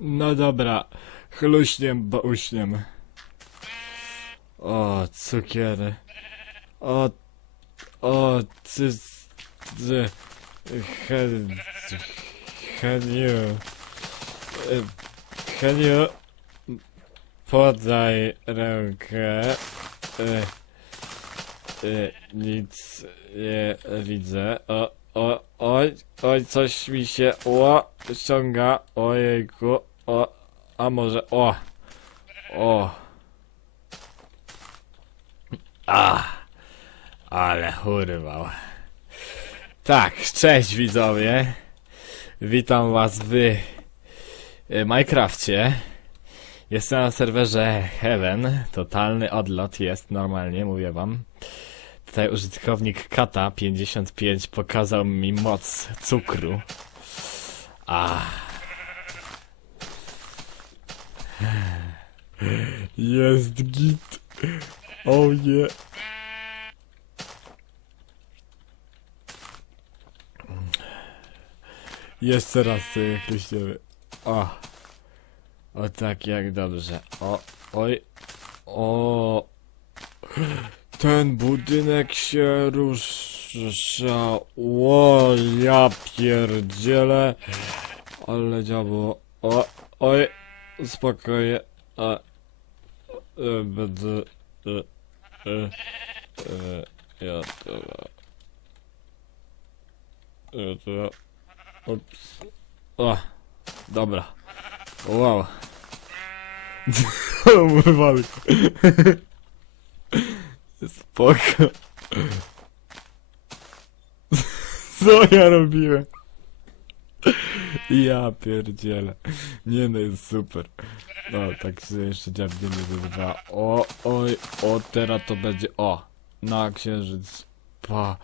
No dobra, chluśniem, bo uśniem. O, cukiery. O, o, ty, ty, hen, heniu. Y, Heniu, podaj rękę. Y, y, nic nie widzę. O, o, oj, oj, coś mi się, o, ściąga, ojejku, o, a może, o, o. A, ale urwał. Tak, cześć widzowie. Witam was w y, Minecrafcie. Jestem na serwerze Heaven. Totalny odlot jest normalnie, mówię wam. Tutaj użytkownik Kata 55 pokazał mi moc cukru. A. Jest git. Oh yeah. Jeszcze raz sobie chryściemy. O. O tak, jak dobrze. O, oj. O. Ten budynek się rusza. O, ja pierdzielę. Ale dziabło. O, oj. Spokojnie. A. E, Będę. E, e, e, ja to. Ja. Ups. O, dobra. Wow. Walko. Spoko. Co ja robiłem? Ja pierdzielę. Nie no, jest super. No, tak się jeszcze dziabniemy ze dwa. O, oj, o, teraz to będzie, o, na księżyc. Pa.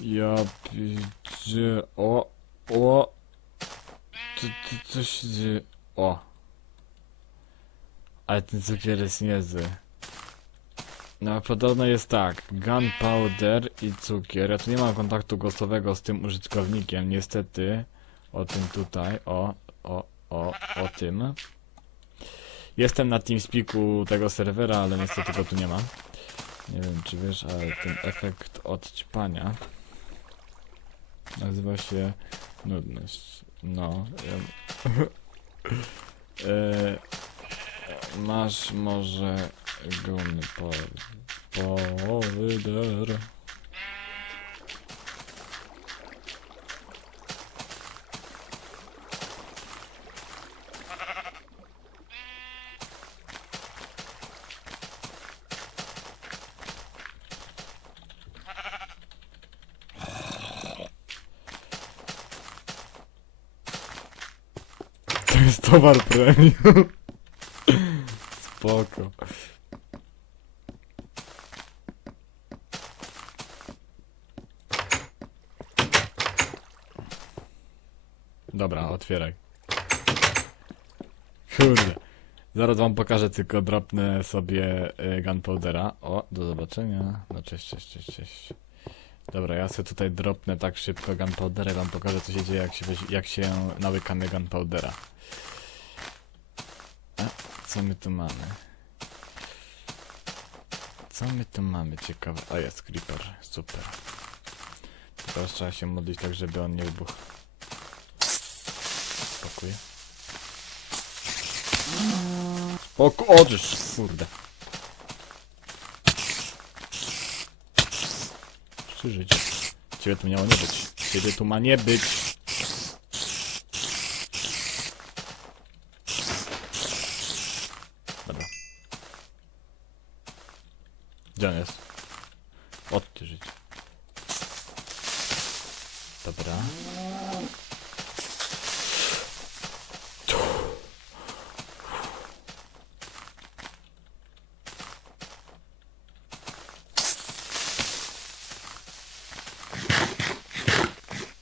Ja pierdzielę. O, o. Co, co, co się dzieje? O. Ale ten cukier jest niezły. No, podobno jest tak. Gunpowder i cukier. Ja tu nie mam kontaktu głosowego z tym użytkownikiem, niestety. O tym tutaj. O, o, o, o tym. Jestem na TeamSpeaku tego serwera, ale niestety go tu nie ma. Nie wiem, czy wiesz, ale ten efekt odćpania nazywa się nudność. No. Ja... e, masz może gumy po... Powyder. To jest Dobra, otwieraj. Kurde. Zaraz wam pokażę, tylko dropnę sobie y, gunpowdera. O, do zobaczenia. No cześć, cześć, cześć, cześć. Dobra, ja sobie tutaj dropnę tak szybko gunpowdera i wam pokażę, co się dzieje, jak się, jak się nałykamy gunpowdera. A, co my tu mamy? Co my tu mamy ciekawe? O, jest creeper, super. Teraz trzeba się modlić tak, żeby on nie wybuchł. Spokój. Spoko, odżysz, kurde. Przyżyć. Ciebie tu miało nie być. Ciebie tu ma nie być. Dobra. Gdzie on jest? Odczyżyć. Dobra.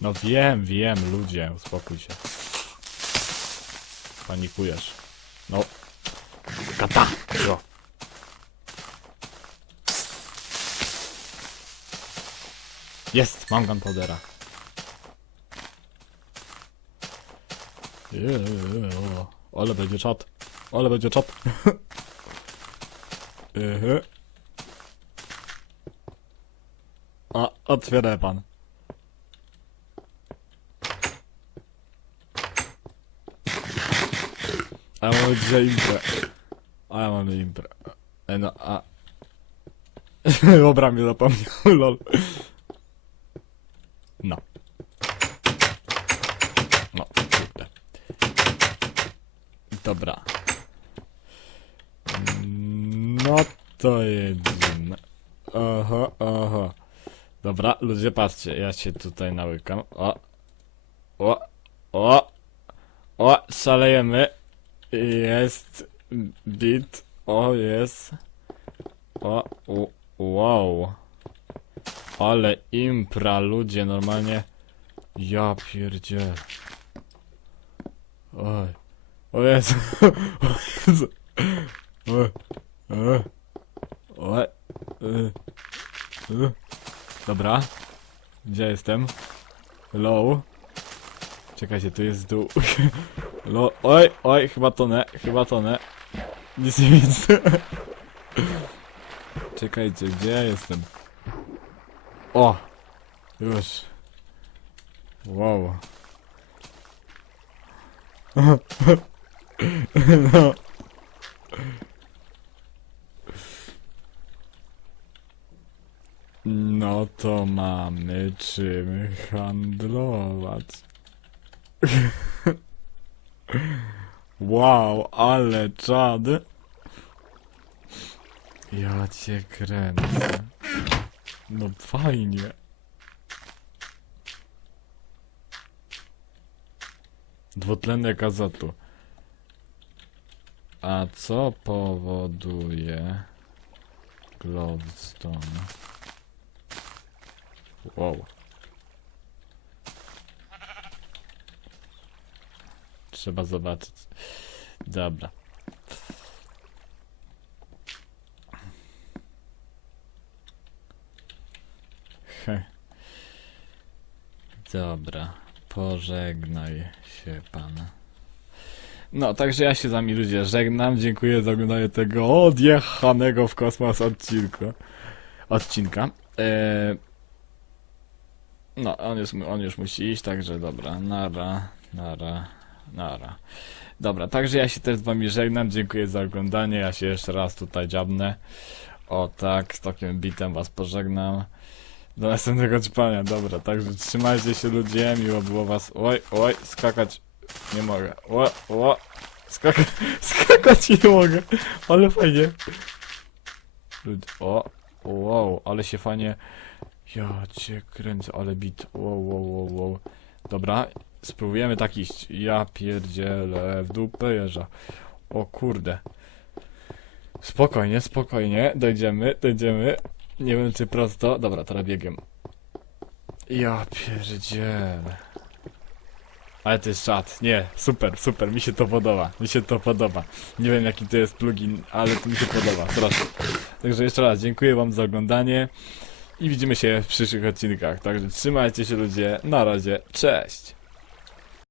No wiem, wiem, ludzie, uspokój się. Panikujesz. No. Kata! Jo. Jest, mam gunpowdera. O, Ale będzie czat. Ale będzie czat. A, otwieraj pan. A ja mam dzisiaj imprę. A ja mam imprę. E, no, a... Dobra, mnie zapomniał, lol. No. No, kurde. Dobra. No to jedziemy. Oho, oho. Dobra, ludzie, patrzcie, ja się tutaj nałykam. O. O. O. O, szalejemy. Jest bit. O, jest. O, wow. Ale impra, ludzie, normalnie. Ja pierdziel. Oj. O Jezu. O Jezu. Oj. Oj. Oj. Oj. Oj. Dobra. Gdzie jestem? Low. Czekajcie, tu jest dół. Lo oj, oj, chyba tonę, chyba tonę. Nic nie widzę. Czekajcie, gdzie ja jestem? O! Już. Wow. No. No to mamy czym handlować. Wow, ale czad. Ja cię kręcę. No fajnie. Dwutlenek azotu. A co powoduje glowstone? Wow. Trzeba zobaczyć. Dobra. He. Dobra. Pożegnaj się pan. No, także ja się z wami ludzie żegnam. Dziękuję za oglądanie tego odjechanego w kosmos odcinka. Odcinka. Eee, no, on już, on już musi iść, także dobra. Nara, nara, nara. Dobra, także ja się też z wami żegnam. Dziękuję za oglądanie. Ja się jeszcze raz tutaj dziabnę. O tak, z takim bitem was pożegnam. Do następnego ćpania, dobra, także trzymajcie się ludzie, miło było was. Oj, oj, skakać nie mogę. O, o, skaka skakać nie mogę, ale fajnie. Ludzie, o, wow, ale się fajnie. Ja cię kręcę, ale bit. Wow, wow, wow, wow. Dobra, spróbujemy tak iść. Ja pierdzielę, w dupę jeża. O kurde. Spokojnie, spokojnie, dojdziemy, dojdziemy. Nie wiem czy prosto. Dobra, teraz biegiem. Ja pierdzielę. Ale to jest czat. Nie, super, super, mi się to podoba. Mi się to podoba. Nie wiem jaki to jest plugin, ale to mi się podoba. Proszę. Także jeszcze raz dziękuję wam za oglądanie i widzimy się w przyszłych odcinkach. Także trzymajcie się ludzie. Na razie. Cześć.